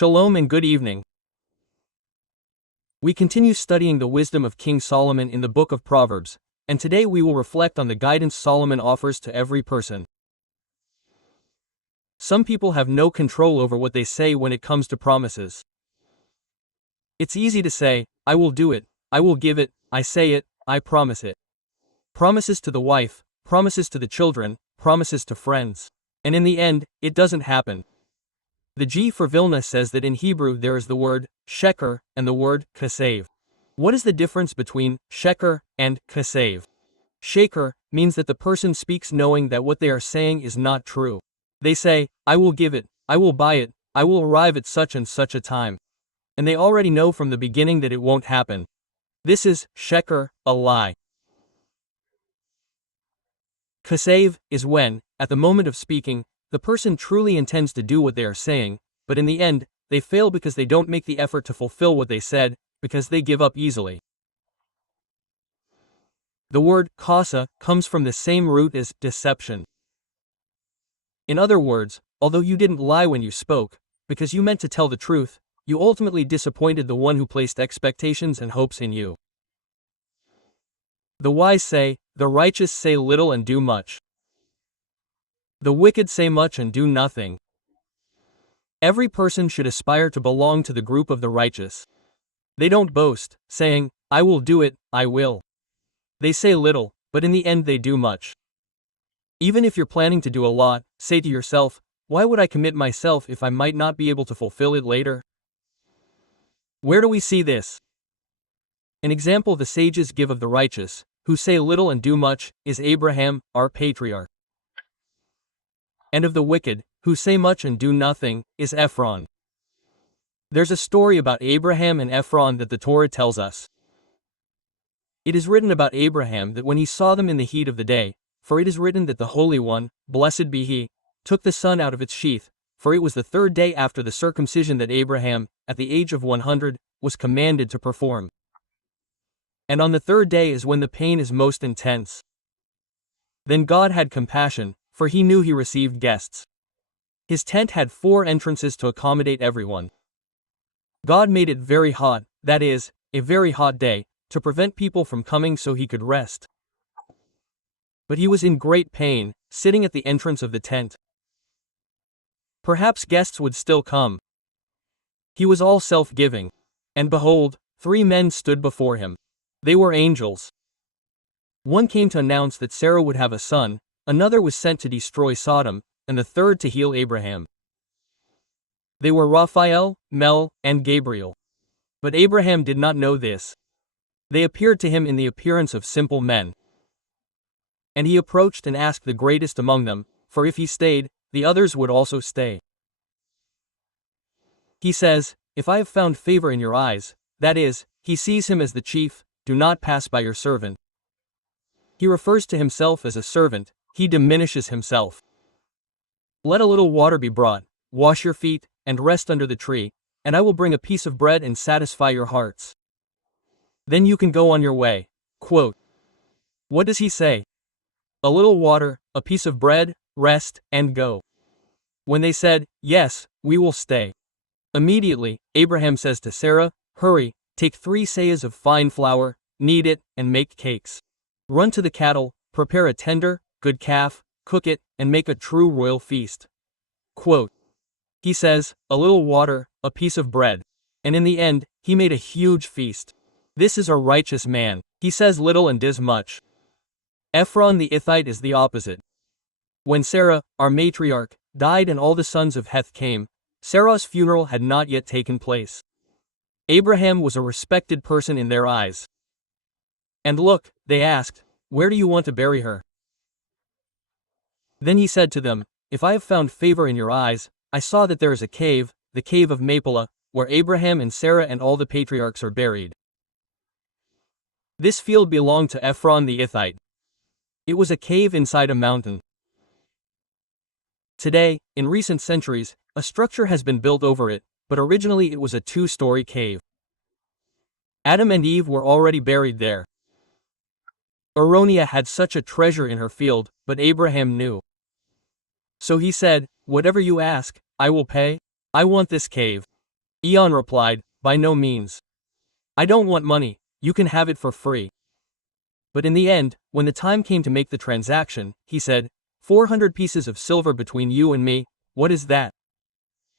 Shalom and good evening. We continue studying the wisdom of King Solomon in the book of Proverbs, and today we will reflect on the guidance Solomon offers to every person. Some people have no control over what they say when it comes to promises. It's easy to say, I will do it, I will give it, I say it, I promise it. Promises to the wife, promises to the children, promises to friends. And in the end, it doesn't happen. The G for Vilna says that in Hebrew there is the word sheker and the word kasev. What is the difference between sheker and kasev? Sheker means that the person speaks knowing that what they are saying is not true. They say, I will give it, I will buy it, I will arrive at such and such a time. And they already know from the beginning that it won't happen. This is sheker, a lie. Kasev is when, at the moment of speaking, the person truly intends to do what they are saying, but in the end, they fail because they don't make the effort to fulfill what they said, because they give up easily. The word kasa comes from the same root as deception. In other words, although you didn't lie when you spoke, because you meant to tell the truth, you ultimately disappointed the one who placed expectations and hopes in you. The wise say, the righteous say little and do much. The wicked say much and do nothing. Every person should aspire to belong to the group of the righteous. They don't boast, saying, I will do it, I will. They say little, but in the end they do much. Even if you're planning to do a lot, say to yourself, why would I commit myself if I might not be able to fulfill it later? Where do we see this? An example the sages give of the righteous, who say little and do much, is Abraham, our patriarch. And of the wicked, who say much and do nothing, is Ephron. There's a story about Abraham and Ephron that the Torah tells us. It is written about Abraham that when he saw them in the heat of the day, for it is written that the Holy One, blessed be he, took the sun out of its sheath, for it was the third day after the circumcision that Abraham, at the age of 100, was commanded to perform. And on the third day is when the pain is most intense. Then God had compassion, for he knew he received guests. His tent had 4 entrances to accommodate everyone. God made it very hot, that is, a very hot day, to prevent people from coming so he could rest. But he was in great pain, sitting at the entrance of the tent. Perhaps guests would still come. He was all self-giving. And behold, 3 men stood before him. They were angels. One came to announce that Sarah would have a son, another was sent to destroy Sodom, and the third to heal Abraham. They were Raphael, Mel, and Gabriel. But Abraham did not know this. They appeared to him in the appearance of simple men. And he approached and asked the greatest among them, for if he stayed, the others would also stay. He says, if I have found favor in your eyes, that is, he sees him as the chief, do not pass by your servant. He refers to himself as a servant, he diminishes himself. Let a little water be brought, wash your feet, and rest under the tree, and I will bring a piece of bread and satisfy your hearts. Then you can go on your way. Quote. What does he say? A little water, a piece of bread, rest, and go. When they said, yes, we will stay. Immediately, Abraham says to Sarah, hurry, take 3 seahs of fine flour, knead it, and make cakes. Run to the cattle, prepare a tender, good calf, cook it, and make a true royal feast. Quote. He says, a little water, a piece of bread. And in the end, he made a huge feast. This is a righteous man. He says little and does much. Ephron the Hittite is the opposite. When Sarah, our matriarch, died and all the sons of Heth came, Sarah's funeral had not yet taken place. Abraham was a respected person in their eyes. And look, they asked, where do you want to bury her? Then he said to them, if I have found favor in your eyes, I saw that there is a cave, the cave of Machpelah, where Abraham and Sarah and all the patriarchs are buried. This field belonged to Ephron the Hittite. It was a cave inside a mountain. Today, in recent centuries, a structure has been built over it, but originally it was a 2-story cave. Adam and Eve were already buried there. Aronia had such a treasure in her field, but Abraham knew. So he said, whatever you ask, I will pay. I want this cave. Eon replied, "By no means. I don't want money, you can have it for free." But in the end, when the time came to make the transaction, he said, 400 pieces of silver between you and me, what is that?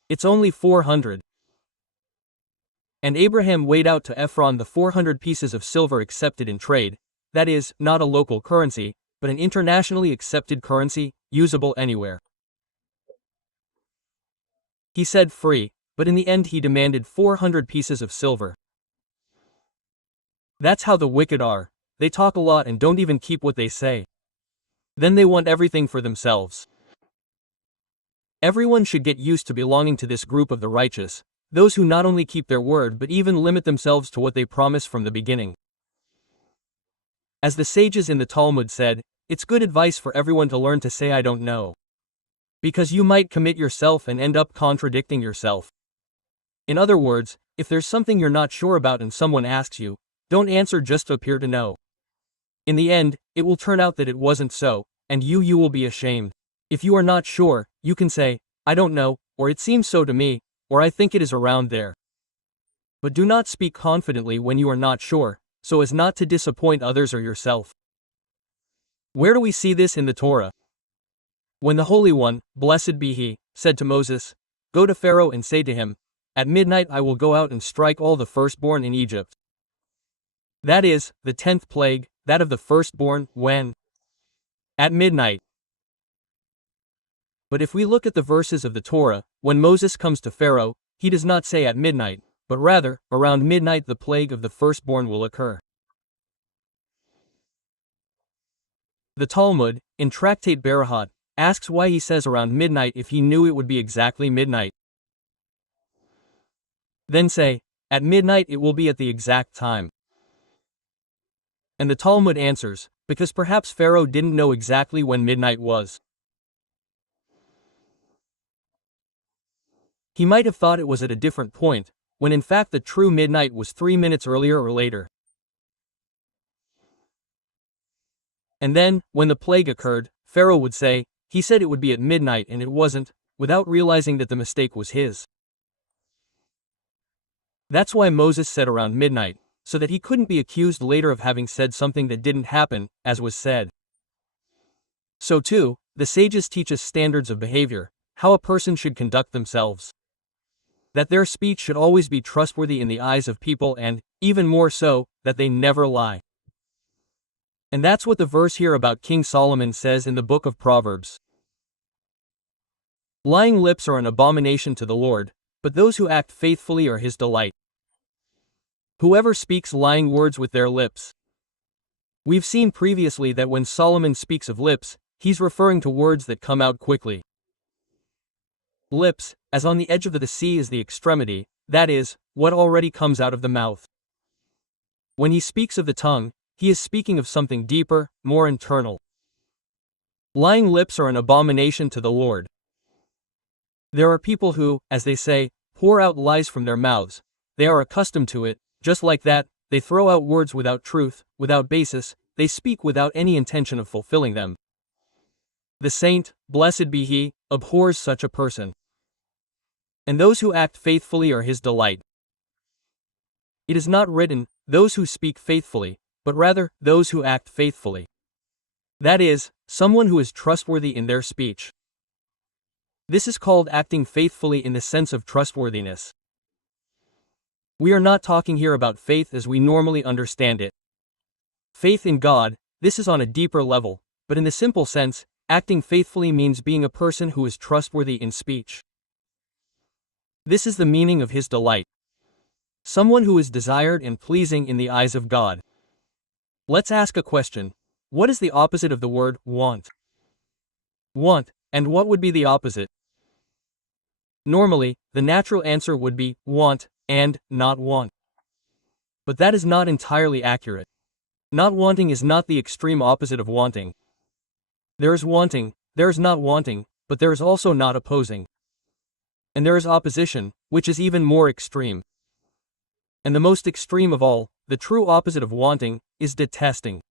It's only 400. And Abraham weighed out to Ephron the 400 pieces of silver accepted in trade, that is, not a local currency, but an internationally accepted currency, usable anywhere. He said free, but in the end he demanded 400 pieces of silver. That's how the wicked are. They talk a lot and don't even keep what they say. Then they want everything for themselves. Everyone should get used to belonging to this group of the righteous, those who not only keep their word but even limit themselves to what they promise from the beginning. As the sages in the Talmud said, it's good advice for everyone to learn to say I don't know. Because you might commit yourself and end up contradicting yourself. In other words, if there's something you're not sure about and someone asks you, don't answer just to appear to know. In the end, it will turn out that it wasn't so, and you will be ashamed. If you are not sure, you can say, I don't know, or it seems so to me, or I think it is around there. But do not speak confidently when you are not sure, so as not to disappoint others or yourself. Where do we see this in the Torah? When the Holy One, blessed be He, said to Moses, "Go to Pharaoh and say to him, at midnight I will go out and strike all the firstborn in Egypt." That is, the 10th plague, that of the firstborn, when? At midnight. But if we look at the verses of the Torah, when Moses comes to Pharaoh, he does not say at midnight, but rather, around midnight the plague of the firstborn will occur. The Talmud, in Tractate Berahot, asks why he says around midnight if he knew it would be exactly midnight. Then say, at midnight it will be at the exact time. And the Talmud answers, because perhaps Pharaoh didn't know exactly when midnight was. He might have thought it was at a different point, when in fact the true midnight was 3 minutes earlier or later. And then, when the plague occurred, Pharaoh would say, he said it would be at midnight and it wasn't, without realizing that the mistake was his. That's why Moses said around midnight, so that he couldn't be accused later of having said something that didn't happen, as was said. So too, the sages teach us standards of behavior, how a person should conduct themselves. That their speech should always be trustworthy in the eyes of people and, even more so, that they never lie. And that's what the verse here about King Solomon says in the book of Proverbs. Lying lips are an abomination to the Lord, but those who act faithfully are His delight. Whoever speaks lying words with their lips. We've seen previously that when Solomon speaks of lips, he's referring to words that come out quickly. Lips, as on the edge of the sea is the extremity, that is, what already comes out of the mouth. When he speaks of the tongue, he is speaking of something deeper, more internal. Lying lips are an abomination to the Lord. There are people who, as they say, pour out lies from their mouths. They are accustomed to it. Just like that, they throw out words without truth, without basis, they speak without any intention of fulfilling them. The saint, blessed be he, abhors such a person. And those who act faithfully are his delight. It is not written, those who speak faithfully, but rather, those who act faithfully. That is, someone who is trustworthy in their speech. This is called acting faithfully in the sense of trustworthiness. We are not talking here about faith as we normally understand it. Faith in God, this is on a deeper level, but in the simple sense, acting faithfully means being a person who is trustworthy in speech. This is the meaning of his delight. Someone who is desired and pleasing in the eyes of God. Let's ask a question. What is the opposite of the word want? Want, and what would be the opposite? Normally, the natural answer would be want, and not want. But that is not entirely accurate. Not wanting is not the extreme opposite of wanting. There is wanting, there is not wanting, but there is also not opposing. And there is opposition, which is even more extreme. And the most extreme of all, the true opposite of wanting, is detesting.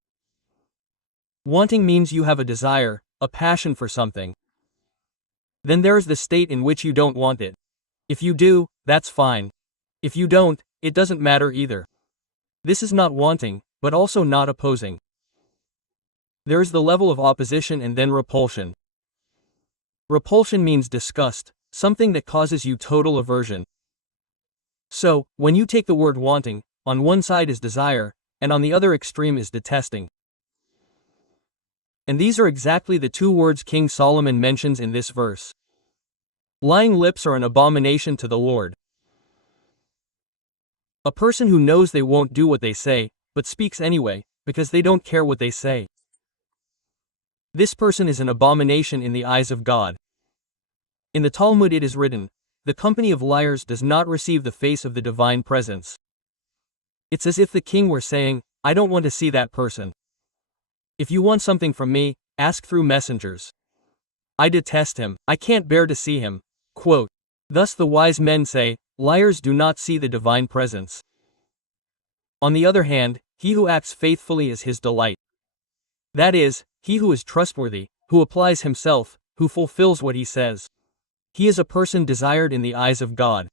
Wanting means you have a desire, a passion for something. Then there is the state in which you don't want it. If you do, that's fine. If you don't, it doesn't matter either. This is not wanting, but also not opposing. There is the level of opposition and then repulsion. Repulsion means disgust, something that causes you total aversion. So, when you take the word wanting, on one side is desire, and on the other extreme is detesting. And these are exactly the two words King Solomon mentions in this verse. Lying lips are an abomination to the Lord. A person who knows they won't do what they say, but speaks anyway, because they don't care what they say. This person is an abomination in the eyes of God. In the Talmud it is written, "The company of liars does not receive the face of the divine presence." It's as if the king were saying, I don't want to see that person. If you want something from me, ask through messengers. I detest him, I can't bear to see him. Quote, thus the wise men say, liars do not see the divine presence. On the other hand, he who acts faithfully is his delight. That is, he who is trustworthy, who applies himself, who fulfills what he says. He is a person desired in the eyes of God.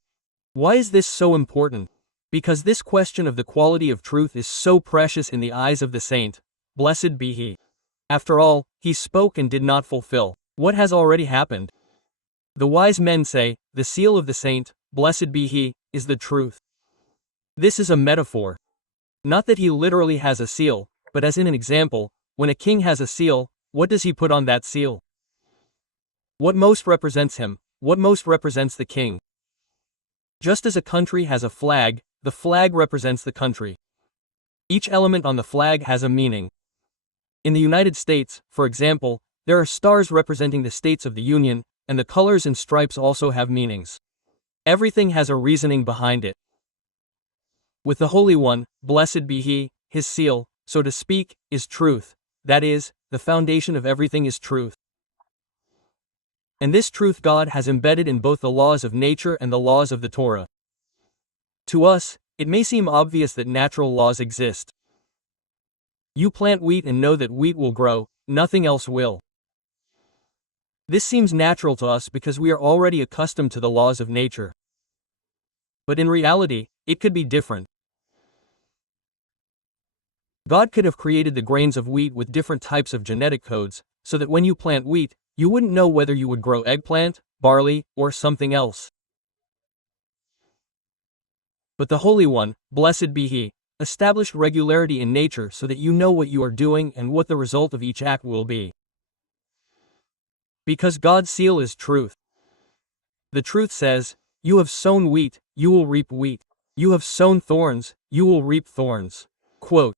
Why is this so important? Because this question of the quality of truth is so precious in the eyes of the saint. Blessed be he. After all, he spoke and did not fulfill what has already happened. The wise men say, the seal of the saint, blessed be he, is the truth. This is a metaphor. Not that he literally has a seal, but as in an example, when a king has a seal, what does he put on that seal? What most represents him? What most represents the king? Just as a country has a flag, the flag represents the country. Each element on the flag has a meaning. In the United States, for example, there are stars representing the states of the Union, and the colors and stripes also have meanings. Everything has a reasoning behind it. With the Holy One, blessed be he, his seal, so to speak, is truth. That is, the foundation of everything is truth. And this truth God has embedded in both the laws of nature and the laws of the Torah. To us, it may seem obvious that natural laws exist. You plant wheat and know that wheat will grow, nothing else will. This seems natural to us because we are already accustomed to the laws of nature. But in reality, it could be different. God could have created the grains of wheat with different types of genetic codes, so that when you plant wheat, you wouldn't know whether you would grow eggplant, barley, or something else. But the Holy One, blessed be he, established regularity in nature so that you know what you are doing and what the result of each act will be. Because God's seal is truth. The truth says, you have sown wheat, you will reap wheat. You have sown thorns, you will reap thorns. Quote.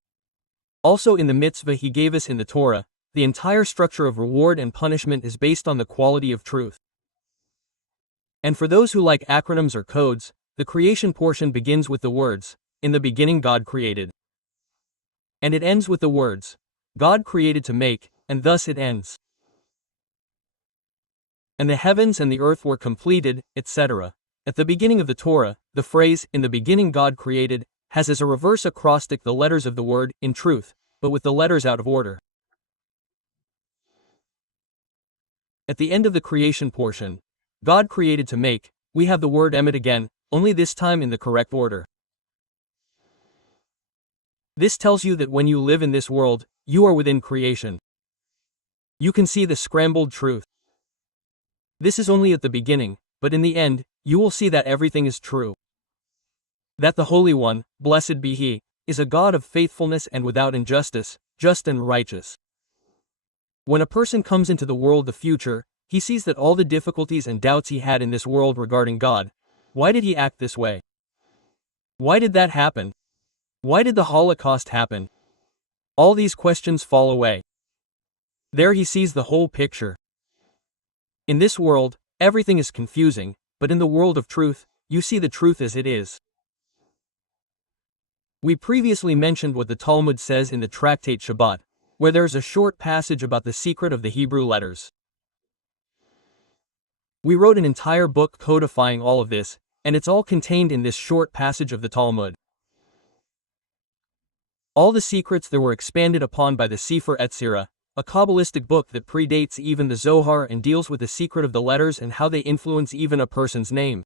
Also in the mitzvah he gave us in the Torah, the entire structure of reward and punishment is based on the quality of truth. And for those who like acronyms or codes, the creation portion begins with the words, in the beginning God created. And it ends with the words, God created to make, and thus it ends. And the heavens and the earth were completed, etc. At the beginning of the Torah, the phrase, in the beginning God created, has as a reverse acrostic the letters of the word, in truth, but with the letters out of order. At the end of the creation portion, God created to make, we have the word emet again, only this time in the correct order. This tells you that when you live in this world, you are within creation. You can see the scrambled truth. This is only at the beginning, but in the end, you will see that everything is true. That the Holy One, blessed be he, is a God of faithfulness and without injustice, just and righteous. When a person comes into the world the future, he sees that all the difficulties and doubts he had in this world regarding God, why did he act this way? Why did that happen? Why did the Holocaust happen? All these questions fall away. There he sees the whole picture. In this world, everything is confusing, but in the world of truth, you see the truth as it is. We previously mentioned what the Talmud says in the tractate Shabbat, where there is a short passage about the secret of the Hebrew letters. We wrote an entire book codifying all of this, and it's all contained in this short passage of the Talmud. All the secrets that were expanded upon by the Sefer Yetzirah, a Kabbalistic book that predates even the Zohar and deals with the secret of the letters and how they influence even a person's name.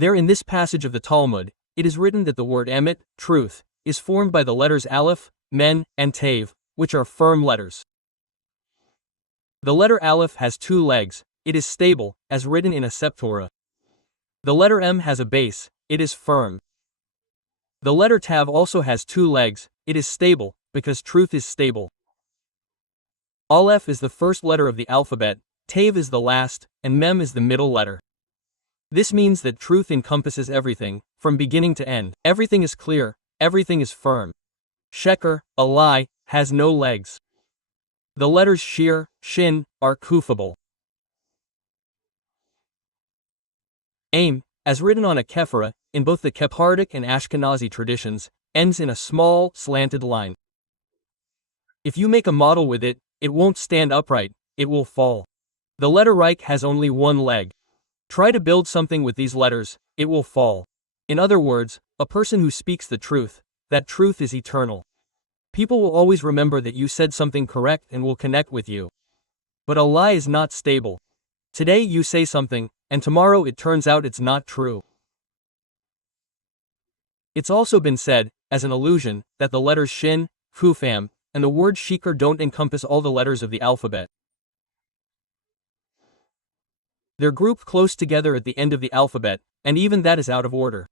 There in this passage of the Talmud, it is written that the word emet, truth, is formed by the letters aleph, men, and tav, which are firm letters. The letter aleph has two legs, it is stable, as written in a septorah. The letter m has a base, it is firm. The letter tav also has two legs, it is stable, because truth is stable. Aleph is the first letter of the alphabet, tav is the last, and mem is the middle letter. This means that truth encompasses everything, from beginning to end. Everything is clear, everything is firm. Sheker, a lie, has no legs. The letters shir, shin, are kufable. Aim, as written on a kephara, in both the Sephardic and Ashkenazi traditions, ends in a small, slanted line. If you make a model with it, it won't stand upright, it will fall. The letter Reich has only one leg. Try to build something with these letters, it will fall. In other words, a person who speaks the truth, that truth is eternal. People will always remember that you said something correct and will connect with you. But a lie is not stable. Today you say something, and tomorrow it turns out it's not true. It's also been said, as an illusion, that the letters shin, kufam, and the word shikar don't encompass all the letters of the alphabet. They're grouped close together at the end of the alphabet, and even that is out of order.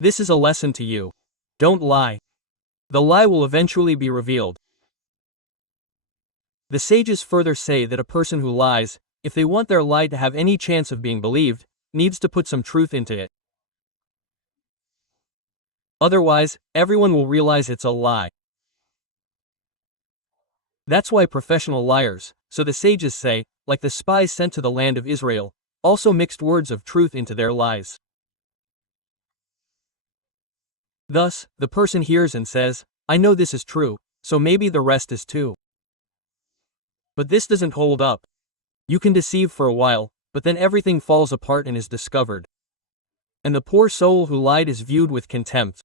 This is a lesson to you. Don't lie. The lie will eventually be revealed. The sages further say that a person who lies, if they want their lie to have any chance of being believed, needs to put some truth into it. Otherwise, everyone will realize it's a lie. That's why professional liars, so the sages say, like the spies sent to the land of Israel, also mixed words of truth into their lies. Thus, the person hears and says, I know this is true, so maybe the rest is too. But this doesn't hold up. You can deceive for a while, but then everything falls apart and is discovered. And the poor soul who lied is viewed with contempt.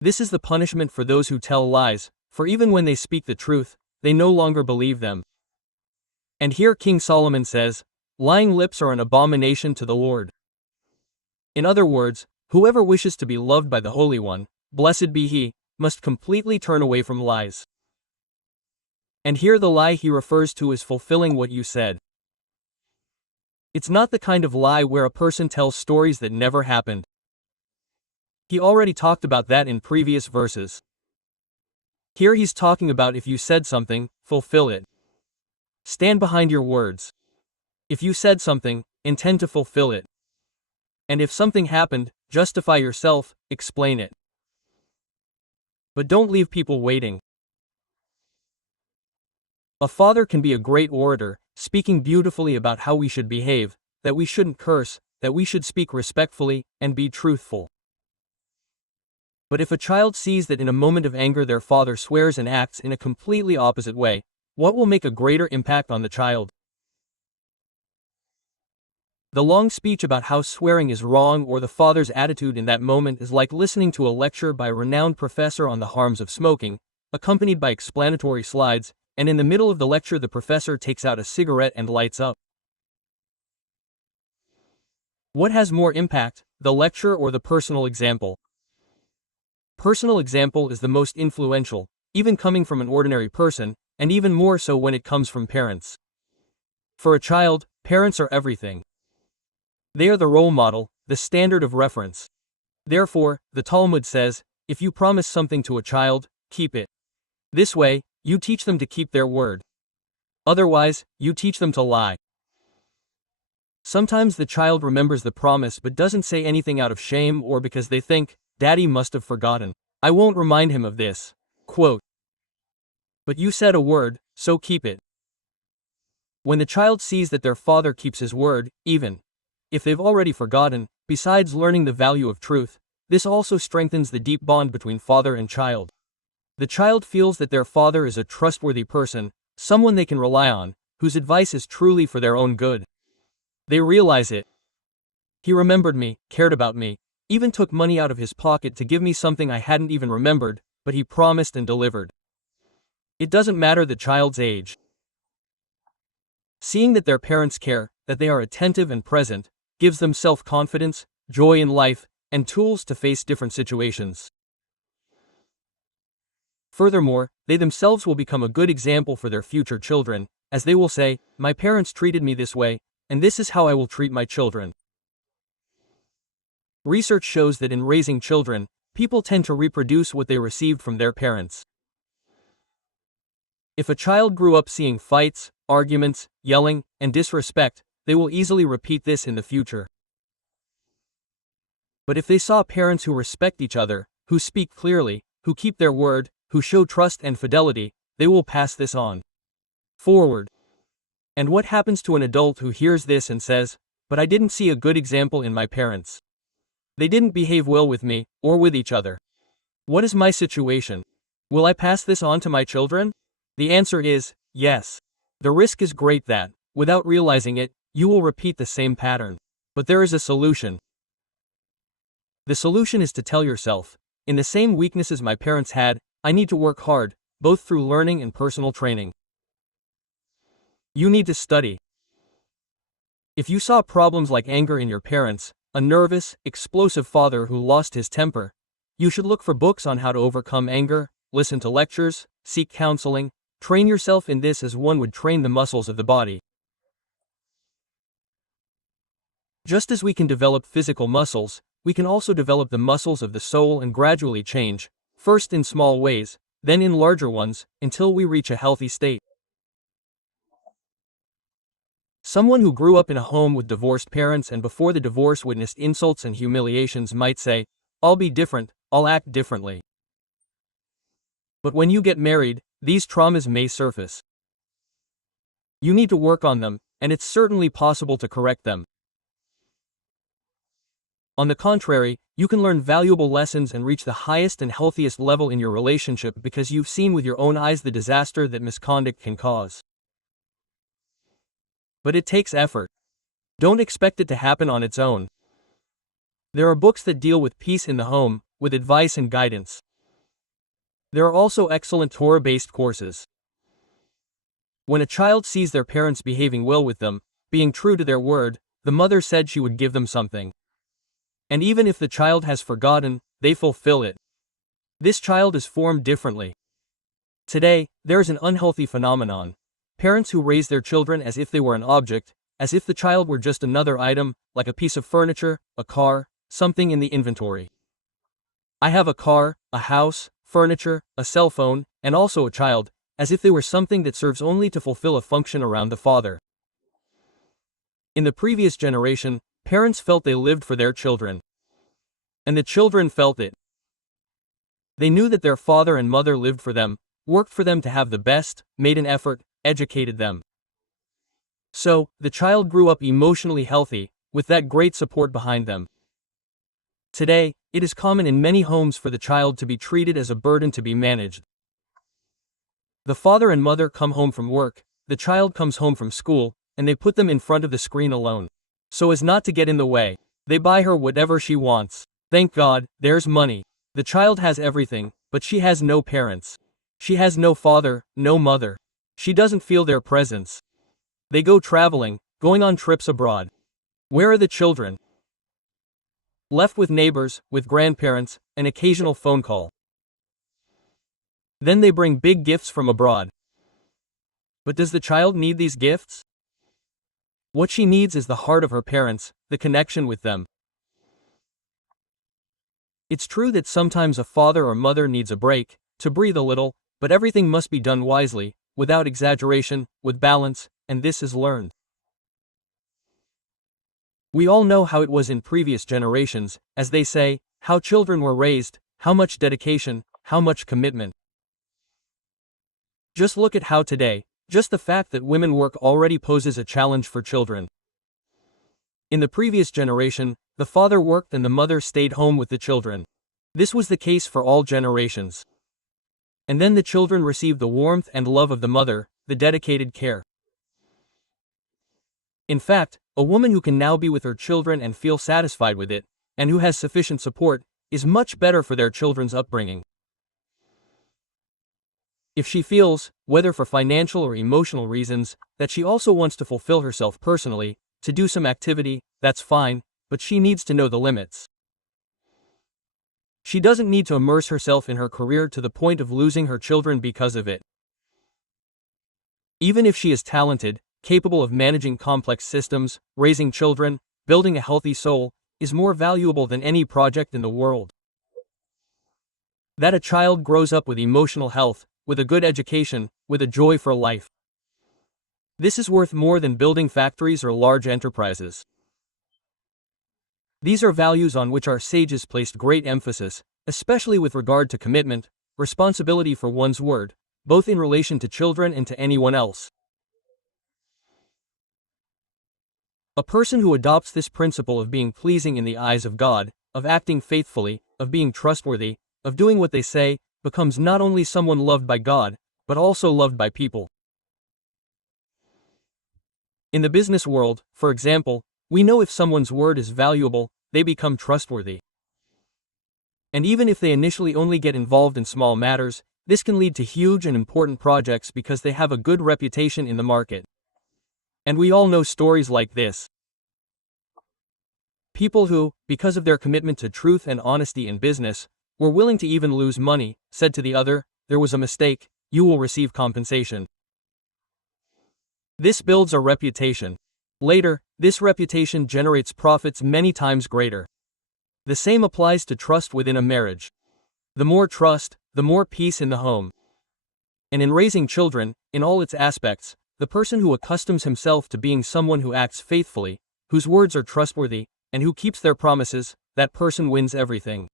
This is the punishment for those who tell lies, for even when they speak the truth, they no longer believe them. And here King Solomon says, lying lips are an abomination to the Lord. In other words, whoever wishes to be loved by the Holy One, blessed be he, must completely turn away from lies. And here the lie he refers to is fulfilling what you said. It's not the kind of lie where a person tells stories that never happened. He already talked about that in previous verses. Here he's talking about if you said something, fulfill it. Stand behind your words. If you said something, intend to fulfill it. And if something happened, justify yourself, explain it. But don't leave people waiting. A father can be a great orator, speaking beautifully about how we should behave, that we shouldn't curse, that we should speak respectfully, and be truthful. But if a child sees that in a moment of anger their father swears and acts in a completely opposite way, what will make a greater impact on the child? The long speech about how swearing is wrong or the father's attitude in that moment is like listening to a lecture by a renowned professor on the harms of smoking, accompanied by explanatory slides, and in the middle of the lecture the professor takes out a cigarette and lights up. What has more impact, the lecture or the personal example? Personal example is the most influential, even coming from an ordinary person, and even more so when it comes from parents. For a child, parents are everything. They are the role model, the standard of reference. Therefore, the Talmud says, if you promise something to a child, keep it. This way, you teach them to keep their word. Otherwise, you teach them to lie. Sometimes the child remembers the promise but doesn't say anything out of shame or because they think, Daddy must have forgotten. I won't remind him of this. Quote. But you said a word, so keep it. When the child sees that their father keeps his word, even if they've already forgotten, besides learning the value of truth, this also strengthens the deep bond between father and child. The child feels that their father is a trustworthy person, someone they can rely on, whose advice is truly for their own good. They realize it. He remembered me, cared about me, even took money out of his pocket to give me something I hadn't even remembered, but he promised and delivered. It doesn't matter the child's age. Seeing that their parents care, that they are attentive and present, gives them self-confidence, joy in life, and tools to face different situations. Furthermore, they themselves will become a good example for their future children, as they will say, "My parents treated me this way, and this is how I will treat my children." Research shows that in raising children, people tend to reproduce what they received from their parents. If a child grew up seeing fights, arguments, yelling, and disrespect, they will easily repeat this in the future. But if they saw parents who respect each other, who speak clearly, who keep their word, who show trust and fidelity, they will pass this on forward. And what happens to an adult who hears this and says, "But I didn't see a good example in my parents. They didn't behave well with me, or with each other. What is my situation? Will I pass this on to my children?" The answer is, yes. The risk is great that, without realizing it, you will repeat the same pattern. But there is a solution. The solution is to tell yourself, in the same weaknesses my parents had, I need to work hard, both through learning and personal training. You need to study. If you saw problems like anger in your parents, a nervous, explosive father who lost his temper, you should look for books on how to overcome anger, listen to lectures, seek counseling, train yourself in this as one would train the muscles of the body. Just as we can develop physical muscles, we can also develop the muscles of the soul and gradually change, first in small ways, then in larger ones, until we reach a healthy state. Someone who grew up in a home with divorced parents and before the divorce witnessed insults and humiliations might say, "I'll be different, I'll act differently." But when you get married, these traumas may surface. You need to work on them, and it's certainly possible to correct them. On the contrary, you can learn valuable lessons and reach the highest and healthiest level in your relationship because you've seen with your own eyes the disaster that misconduct can cause. But it takes effort. Don't expect it to happen on its own. There are books that deal with peace in the home, with advice and guidance. There are also excellent Torah-based courses. When a child sees their parents behaving well with them, being true to their word, the mother said she would give them something. And even if the child has forgotten, they fulfill it. This child is formed differently. Today, there is an unhealthy phenomenon. Parents who raise their children as if they were an object, as if the child were just another item, like a piece of furniture, a car, something in the inventory. I have a car, a house, furniture, a cell phone, and also a child, as if they were something that serves only to fulfill a function around the father. In the previous generation, parents felt they lived for their children. And the children felt it. They knew that their father and mother lived for them, worked for them to have the best, made an effort, educated them. So, the child grew up emotionally healthy, with that great support behind them. Today, it is common in many homes for the child to be treated as a burden to be managed. The father and mother come home from work, the child comes home from school, and they put them in front of the screen alone. So as not to get in the way, they buy her whatever she wants. Thank God, there's money. The child has everything, but she has no parents. She has no father, no mother. She doesn't feel their presence. They go traveling, going on trips abroad. Where are the children? Left with neighbors, with grandparents, an occasional phone call. Then they bring big gifts from abroad. But does the child need these gifts? What she needs is the heart of her parents, the connection with them. It's true that sometimes a father or mother needs a break, to breathe a little, but everything must be done wisely, without exaggeration, with balance, and this is learned. We all know how it was in previous generations, as they say, how children were raised, how much dedication, how much commitment. Just look at how today, just the fact that women work already poses a challenge for children. In the previous generation, the father worked and the mother stayed home with the children. This was the case for all generations. And then the children received the warmth and love of the mother, the dedicated care. In fact, a woman who can now be with her children and feel satisfied with it, and who has sufficient support, is much better for their children's upbringing. If she feels, whether for financial or emotional reasons, that she also wants to fulfill herself personally, to do some activity, that's fine, but she needs to know the limits. She doesn't need to immerse herself in her career to the point of losing her children because of it. Even if she is talented, capable of managing complex systems, raising children, building a healthy soul, is more valuable than any project in the world. That a child grows up with emotional health, with a good education, with a joy for life. This is worth more than building factories or large enterprises. These are values on which our sages placed great emphasis, especially with regard to commitment, responsibility for one's word, both in relation to children and to anyone else. A person who adopts this principle of being pleasing in the eyes of God, of acting faithfully, of being trustworthy, of doing what they say, becomes not only someone loved by God, but also loved by people. In the business world, for example, we know if someone's word is valuable, they become trustworthy. And even if they initially only get involved in small matters, this can lead to huge and important projects because they have a good reputation in the market. And we all know stories like this. People who, because of their commitment to truth and honesty in business, were willing to even lose money, said to the other, "There was a mistake, you will receive compensation." This builds a reputation. Later, this reputation generates profits many times greater. The same applies to trust within a marriage. The more trust, the more peace in the home. And in raising children, in all its aspects, the person who accustoms himself to being someone who acts faithfully, whose words are trustworthy, and who keeps their promises, that person wins everything.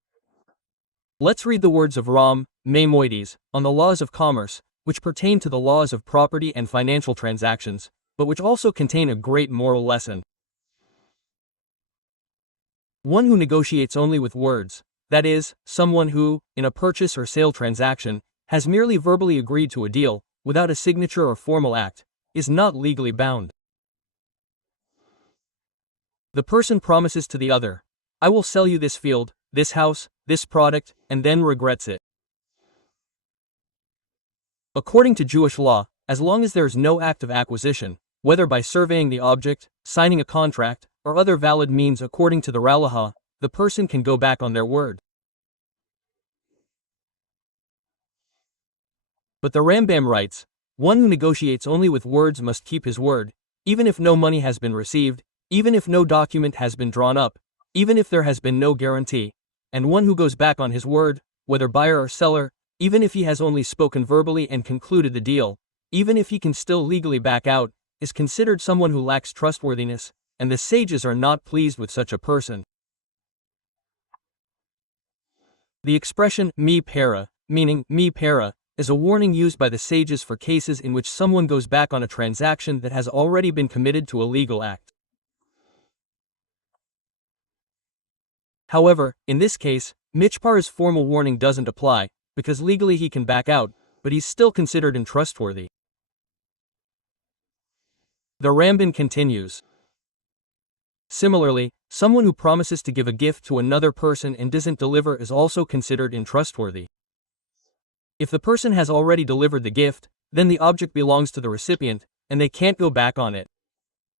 Let's read the words of Ram, Maimonides, on the laws of commerce, which pertain to the laws of property and financial transactions, but which also contain a great moral lesson. One who negotiates only with words, that is, someone who, in a purchase or sale transaction, has merely verbally agreed to a deal, without a signature or formal act, is not legally bound. The person promises to the other, "I will sell you this field, this house, this product," and then regrets it. According to Jewish law, as long as there is no act of acquisition, whether by surveying the object, signing a contract, or other valid means according to the Halacha, the person can go back on their word. But the Rambam writes, one who negotiates only with words must keep his word, even if no money has been received, even if no document has been drawn up, even if there has been no guarantee, and one who goes back on his word, whether buyer or seller, even if he has only spoken verbally and concluded the deal, even if he can still legally back out, is considered someone who lacks trustworthiness, and the sages are not pleased with such a person. The expression mi para, meaning mi para, is a warning used by the sages for cases in which someone goes back on a transaction that has already been committed to a legal act. However, in this case, Mishpar's formal warning doesn't apply, because legally he can back out, but he's still considered untrustworthy. The Ramban continues. Similarly, someone who promises to give a gift to another person and doesn't deliver is also considered untrustworthy. If the person has already delivered the gift, then the object belongs to the recipient, and they can't go back on it.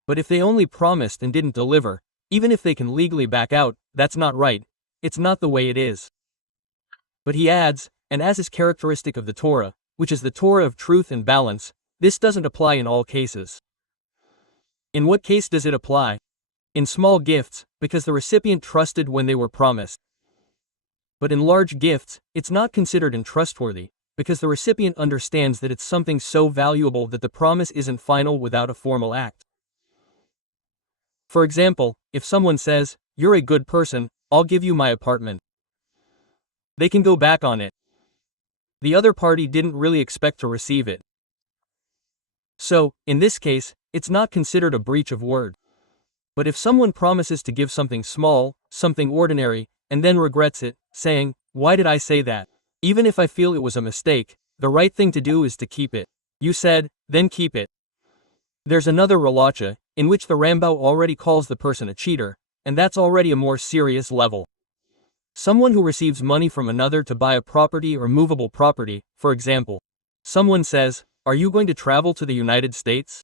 But if they only promised and didn't deliver, even if they can legally back out, that's not right, it's not the way it is. But he adds, and as is characteristic of the Torah, which is the Torah of truth and balance, this doesn't apply in all cases. In what case does it apply? In small gifts, because the recipient trusted when they were promised. But in large gifts, it's not considered untrustworthy, because the recipient understands that it's something so valuable that the promise isn't final without a formal act. For example, if someone says, "You're a good person, I'll give you my apartment," they can go back on it. The other party didn't really expect to receive it. So, in this case, it's not considered a breach of word. But if someone promises to give something small, something ordinary, and then regrets it, saying, "Why did I say that? Even if I feel it was a mistake, the right thing to do is to keep it. You said, then keep it." There's another Relacha, in which the Rambam already calls the person a cheater, and that's already a more serious level. Someone who receives money from another to buy a property or movable property, for example. Someone says, "Are you going to travel to the United States?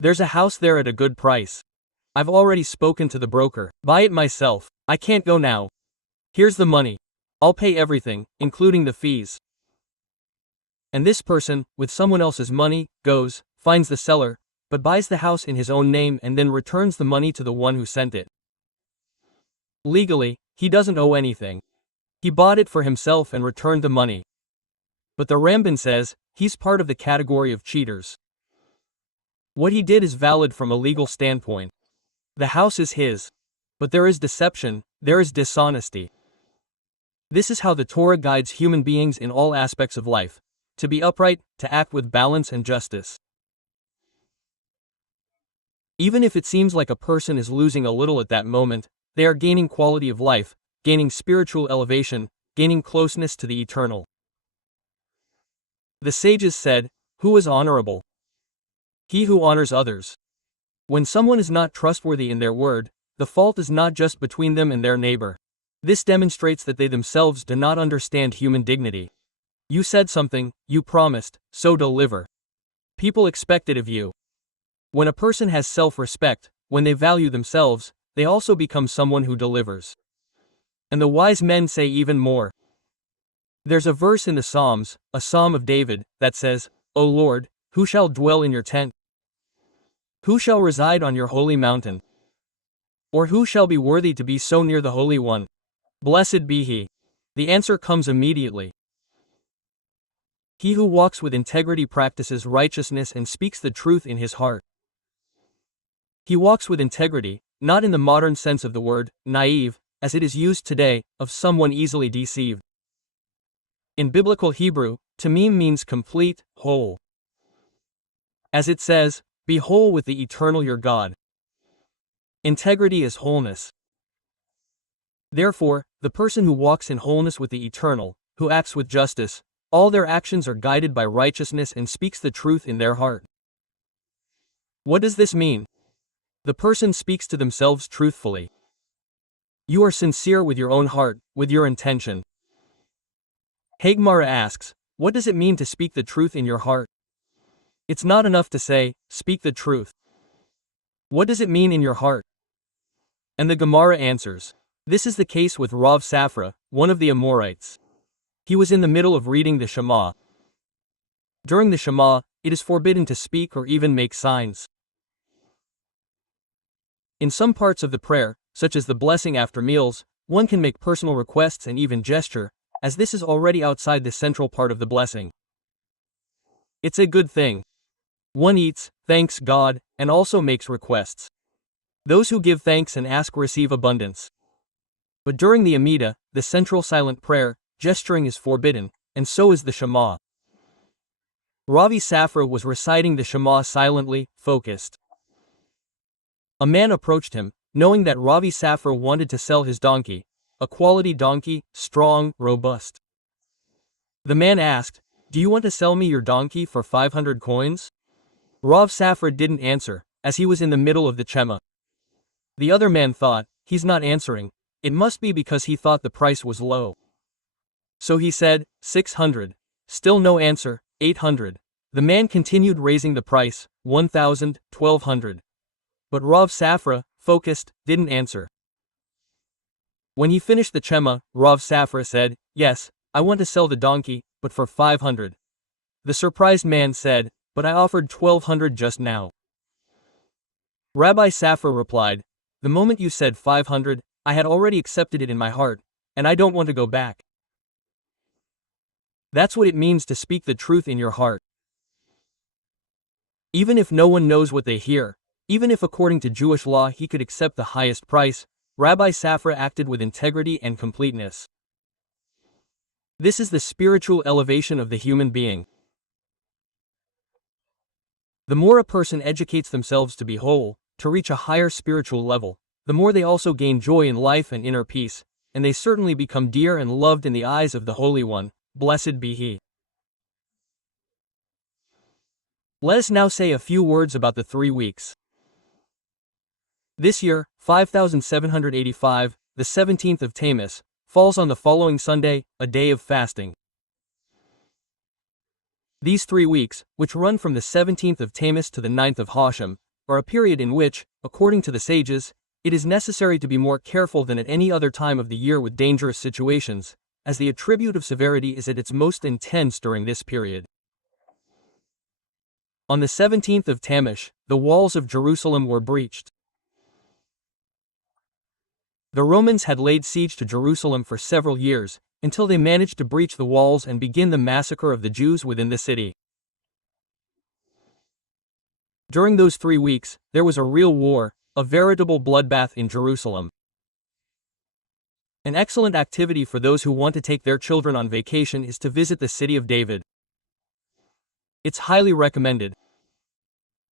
There's a house there at a good price. I've already spoken to the broker. Buy it myself. I can't go now. Here's the money. I'll pay everything, including the fees. And this person, with someone else's money, goes, finds the seller, but buys the house in his own name and then returns the money to the one who sent it. Legally, he doesn't owe anything. He bought it for himself and returned the money. But the Ramban says, he's part of the category of cheaters. What he did is valid from a legal standpoint. The house is his. But there is deception, there is dishonesty. This is how the Torah guides human beings in all aspects of life, to be upright, to act with balance and justice. Even if it seems like a person is losing a little at that moment, they are gaining quality of life, gaining spiritual elevation, gaining closeness to the eternal. The sages said, "Who is honorable? He who honors others." When someone is not trustworthy in their word, the fault is not just between them and their neighbor. This demonstrates that they themselves do not understand human dignity. You said something, you promised, so deliver. People expect it of you. When a person has self-respect, when they value themselves, they also become someone who delivers. And the wise men say even more. There's a verse in the Psalms, a Psalm of David, that says, "O Lord, who shall dwell in your tent? Who shall reside on your holy mountain? Or who shall be worthy to be so near the Holy One? Blessed be he." The answer comes immediately. He who walks with integrity practices righteousness and speaks the truth in his heart. He walks with integrity, not in the modern sense of the word, naive, as it is used today, of someone easily deceived. In biblical Hebrew, tamim means complete, whole. As it says, "Be whole with the eternal your God." Integrity is wholeness. Therefore, the person who walks in wholeness with the eternal, who acts with justice, all their actions are guided by righteousness and speaks the truth in their heart. What does this mean? The person speaks to themselves truthfully. You are sincere with your own heart, with your intention. Hagmara asks, what does it mean to speak the truth in your heart? It's not enough to say, speak the truth. What does it mean in your heart? And the Gemara answers, this is the case with Rav Safra, one of the Amorites. He was in the middle of reading the Shema. During the Shema, it is forbidden to speak or even make signs. In some parts of the prayer, such as the blessing after meals, one can make personal requests and even gesture, as this is already outside the central part of the blessing. It's a good thing. One eats, thanks God, and also makes requests. Those who give thanks and ask receive abundance. But during the Amidah, the central silent prayer, gesturing is forbidden, and so is the Shema. Ravi Safra was reciting the Shema silently, focused. A man approached him, knowing that Ravi Safra wanted to sell his donkey, a quality donkey, strong, robust. The man asked, "Do you want to sell me your donkey for 500 coins? Rav Safra didn't answer, as he was in the middle of the Shema. The other man thought, he's not answering, it must be because he thought the price was low. So he said, 600. Still no answer, 800. The man continued raising the price, 1,000, 1,200. But Rav Safra, focused, didn't answer. When he finished the Shema, Rav Safra said, "Yes, I want to sell the donkey, but for 500. The surprised man said, "But I offered 1,200 just now." Rabbi Safra replied, "The moment you said 500, I had already accepted it in my heart, and I don't want to go back." That's what it means to speak the truth in your heart. Even if no one knows what they hear, even if according to Jewish law he could accept the highest price, Rabbi Safra acted with integrity and completeness. This is the spiritual elevation of the human being. The more a person educates themselves to be whole, to reach a higher spiritual level, the more they also gain joy in life and inner peace, and they certainly become dear and loved in the eyes of the Holy One, blessed be He. Let us now say a few words about the 3 weeks. This year, 5785, the 17th of Tammuz, falls on the following Sunday, a day of fasting. These 3 weeks, which run from the 17th of Tammuz to the 9th of Hashem, or a period in which, according to the sages, it is necessary to be more careful than at any other time of the year with dangerous situations, as the attribute of severity is at its most intense during this period. On the 17th of Tammuz, the walls of Jerusalem were breached. The Romans had laid siege to Jerusalem for several years, until they managed to breach the walls and begin the massacre of the Jews within the city. During those 3 weeks, there was a real war, a veritable bloodbath in Jerusalem. An excellent activity for those who want to take their children on vacation is to visit the city of David. It's highly recommended.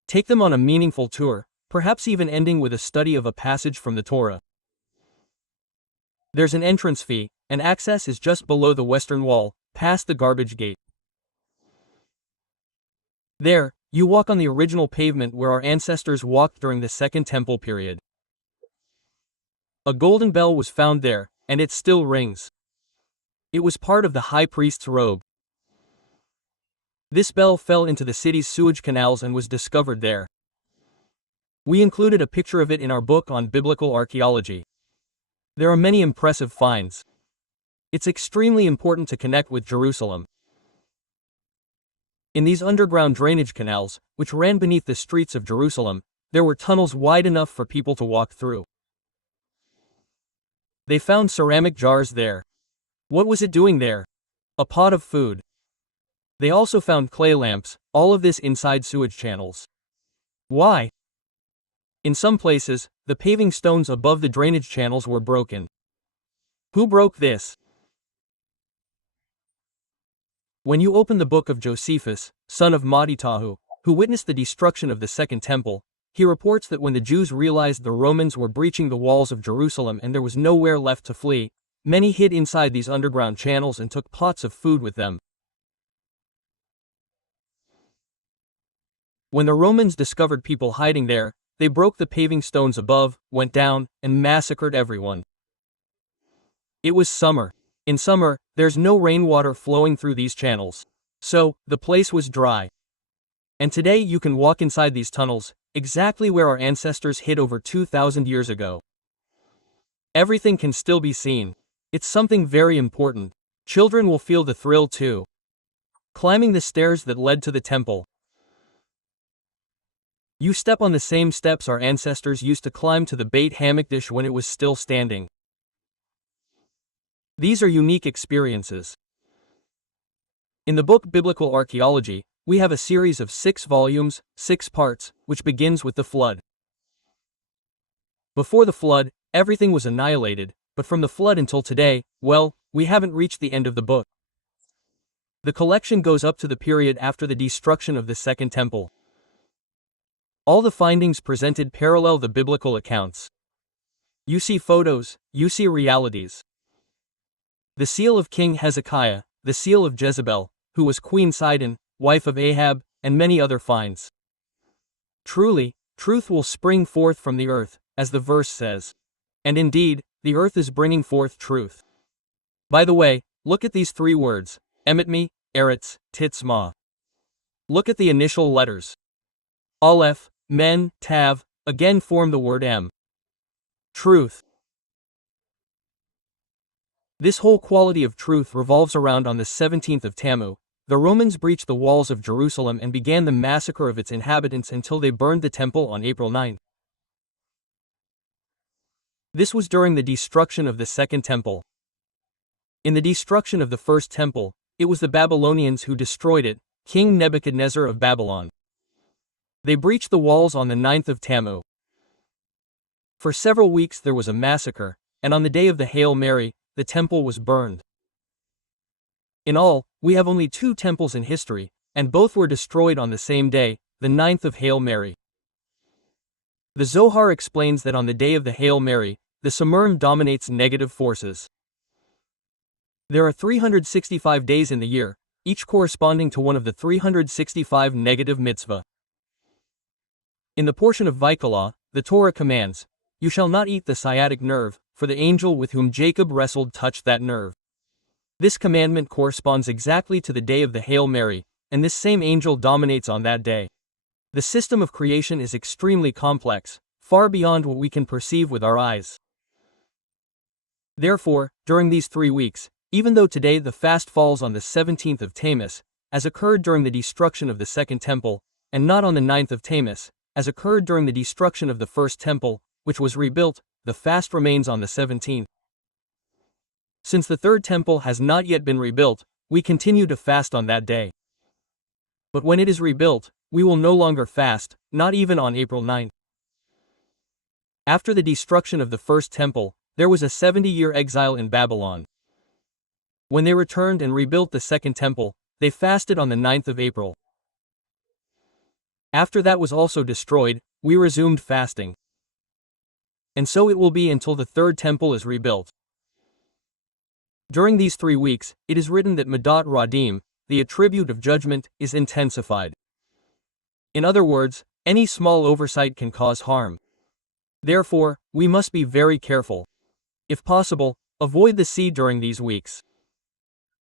Take them on a meaningful tour, perhaps even ending with a study of a passage from the Torah. There's an entrance fee, and access is just below the western wall, past the garbage gate. There, you walk on the original pavement where our ancestors walked during the Second Temple period. A golden bell was found there, and it still rings. It was part of the high priest's robe. This bell fell into the city's sewage canals and was discovered there. We included a picture of it in our book on biblical archaeology. There are many impressive finds. It's extremely important to connect with Jerusalem. In these underground drainage canals, which ran beneath the streets of Jerusalem, there were tunnels wide enough for people to walk through. They found ceramic jars there. What was it doing there? A pot of food. They also found clay lamps, all of this inside sewage channels. Why? In some places, the paving stones above the drainage channels were broken. Who broke this? When you open the book of Josephus, son of Mattitahu, who witnessed the destruction of the Second Temple, he reports that when the Jews realized the Romans were breaching the walls of Jerusalem and there was nowhere left to flee, many hid inside these underground channels and took pots of food with them. When the Romans discovered people hiding there, they broke the paving stones above, went down, and massacred everyone. It was summer. In summer, there's no rainwater flowing through these channels. So, the place was dry. And today you can walk inside these tunnels, exactly where our ancestors hid over 2,000 years ago. Everything can still be seen. It's something very important. Children will feel the thrill too. Climbing the stairs that led to the temple. You step on the same steps our ancestors used to climb to the Beit Hamikdash when it was still standing. These are unique experiences. In the book Biblical Archaeology, we have a series of 6 volumes, 6 parts, which begins with the flood. Before the flood, everything was annihilated, but from the flood until today, well, we haven't reached the end of the book. The collection goes up to the period after the destruction of the Second Temple. All the findings presented parallel the biblical accounts. You see photos, you see realities. The seal of King Hezekiah, the seal of Jezebel, who was Queen Sidon, wife of Ahab, and many other finds. Truly, truth will spring forth from the earth, as the verse says. And indeed, the earth is bringing forth truth. By the way, look at these 3 words, emetmi, eretz, titzma. Look at the initial letters. Aleph, Men, Tav, again form the word M. Truth. This whole quality of truth revolves around on the 17th of Tammuz. The Romans breached the walls of Jerusalem and began the massacre of its inhabitants until they burned the temple on April 9. This was during the destruction of the Second Temple. In the destruction of the First Temple, it was the Babylonians who destroyed it, King Nebuchadnezzar of Babylon. They breached the walls on the 9th of Tammuz. For several weeks there was a massacre, and on the day of the Hail Mary, the temple was burned. In all, we have only 2 temples in history, and both were destroyed on the same day, the 9th of Hail Mary. The Zohar explains that on the day of the Hail Mary, the Sumerim dominates negative forces. There are 365 days in the year, each corresponding to one of the 365 negative mitzvah. In the portion of Vayikra, the Torah commands, "You shall not eat the sciatic nerve, for the angel with whom Jacob wrestled touched that nerve." This commandment corresponds exactly to the day of the Hail Mary, and this same angel dominates on that day. The system of creation is extremely complex, far beyond what we can perceive with our eyes. Therefore, during these 3 weeks, even though today the fast falls on the 17th of Tammuz, as occurred during the destruction of the Second Temple, and not on the 9th of Tammuz, as occurred during the destruction of the First Temple, which was rebuilt, the fast remains on the 17th. Since the Third Temple has not yet been rebuilt, we continue to fast on that day. But when it is rebuilt, we will no longer fast, not even on April 9th. After the destruction of the First Temple, there was a 70-year exile in Babylon. When they returned and rebuilt the Second Temple, they fasted on the 9th of April. After that was also destroyed, we resumed fasting. And so it will be until the Third Temple is rebuilt. During these 3 weeks, it is written that Midat Radim, the attribute of judgment, is intensified. In other words, any small oversight can cause harm. Therefore, we must be very careful. If possible, avoid the sea during these weeks.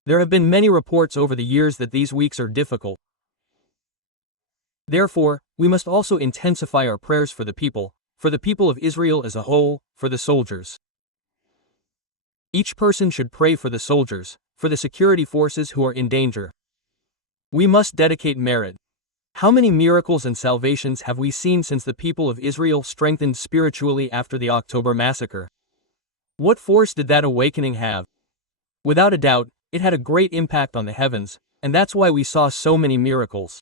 There have been many reports over the years that these weeks are difficult. Therefore, we must also intensify our prayers for the people of Israel as a whole, for the soldiers. Each person should pray for the soldiers, for the security forces who are in danger. We must dedicate merit. How many miracles and salvations have we seen since the people of Israel strengthened spiritually after the October massacre? What force did that awakening have? Without a doubt, it had a great impact on the heavens, and that's why we saw so many miracles.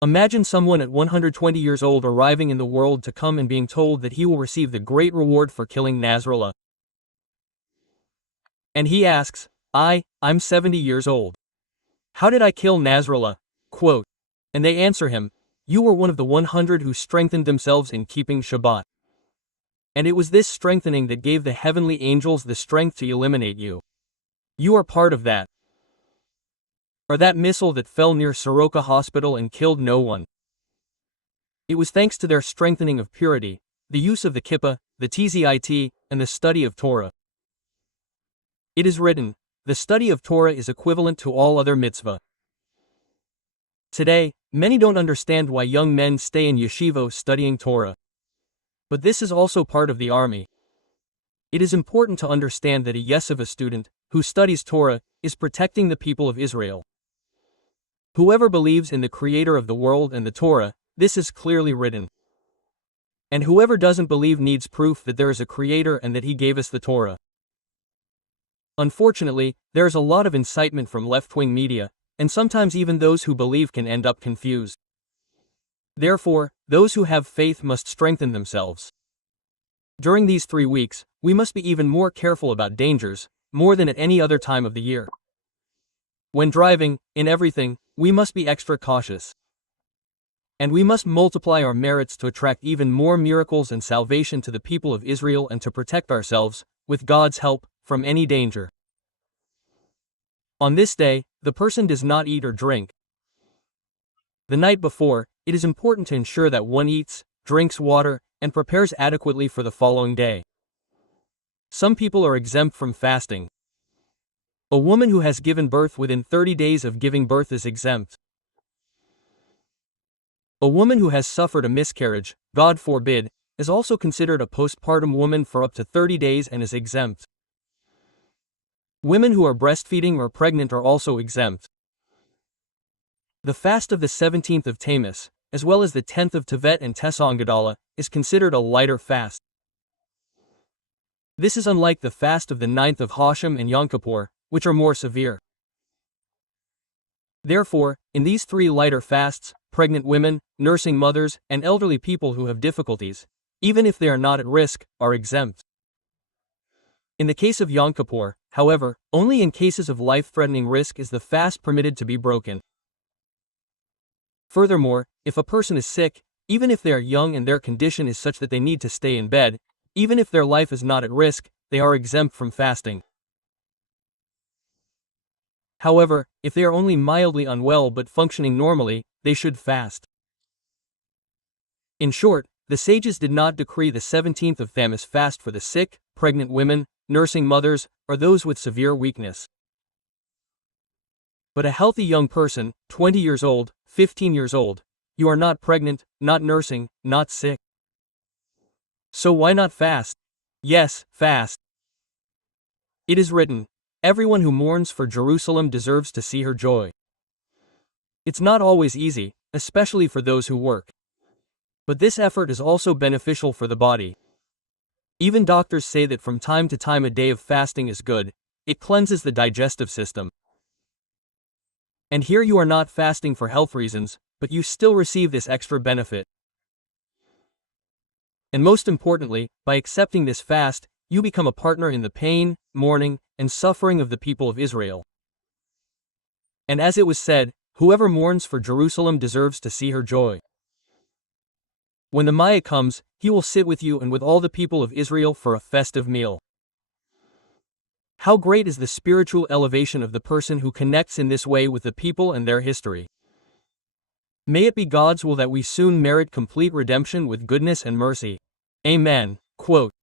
Imagine someone at 120 years old arriving in the world to come and being told that he will receive the great reward for killing Nasrallah. And he asks, I'm 70 years old. How did I kill Nasrallah? Quote. And they answer him, you were one of the 100 who strengthened themselves in keeping Shabbat. And it was this strengthening that gave the heavenly angels the strength to eliminate you. You are part of that. Or that missile that fell near Soroka Hospital and killed no one. It was thanks to their strengthening of purity, the use of the kippah, the tzit, and the study of Torah. It is written, the study of Torah is equivalent to all other mitzvah. Today, many don't understand why young men stay in yeshivot studying Torah. But this is also part of the army. It is important to understand that a yeshiva student, who studies Torah, is protecting the people of Israel. Whoever believes in the Creator of the world and the Torah, this is clearly written. And whoever doesn't believe needs proof that there is a Creator and that He gave us the Torah. Unfortunately, there is a lot of incitement from left-wing media, and sometimes even those who believe can end up confused. Therefore, those who have faith must strengthen themselves. During these 3 weeks, we must be even more careful about dangers, more than at any other time of the year. When driving, in everything, we must be extra cautious. And we must multiply our merits to attract even more miracles and salvation to the people of Israel and to protect ourselves, with God's help, from any danger. On this day, the person does not eat or drink. The night before, it is important to ensure that one eats, drinks water, and prepares adequately for the following day. Some people are exempt from fasting. A woman who has given birth within 30 days of giving birth is exempt. A woman who has suffered a miscarriage, God forbid, is also considered a postpartum woman for up to 30 days and is exempt. Women who are breastfeeding or pregnant are also exempt. The fast of the 17th of Tammuz, as well as the 10th of Tevet and Tesson Gadala, is considered a lighter fast. This is unlike the fast of the 9th of Hashem and Yom Kippur, which are more severe. Therefore, in these 3 lighter fasts, pregnant women, nursing mothers, and elderly people who have difficulties, even if they are not at risk, are exempt. In the case of Yom Kippur, however, only in cases of life-threatening risk is the fast permitted to be broken. Furthermore, if a person is sick, even if they are young and their condition is such that they need to stay in bed, even if their life is not at risk, they are exempt from fasting. However, if they are only mildly unwell but functioning normally, they should fast. In short, the sages did not decree the 17th of Tammuz fast for the sick, pregnant women, nursing mothers, or those with severe weakness. But a healthy young person, 20 years old, 15 years old. You are not pregnant, not nursing, not sick. So why not fast? Yes, fast. It is written, everyone who mourns for Jerusalem deserves to see her joy. It's not always easy, especially for those who work. But this effort is also beneficial for the body. Even doctors say that from time to time a day of fasting is good. It cleanses the digestive system. And here you are not fasting for health reasons, but you still receive this extra benefit. And most importantly, by accepting this fast, you become a partner in the pain, mourning, and suffering of the people of Israel. And as it was said, whoever mourns for Jerusalem deserves to see her joy. When the Messiah comes, he will sit with you and with all the people of Israel for a festive meal. How great is the spiritual elevation of the person who connects in this way with the people and their history. May it be God's will that we soon merit complete redemption with goodness and mercy. Amen. Quote,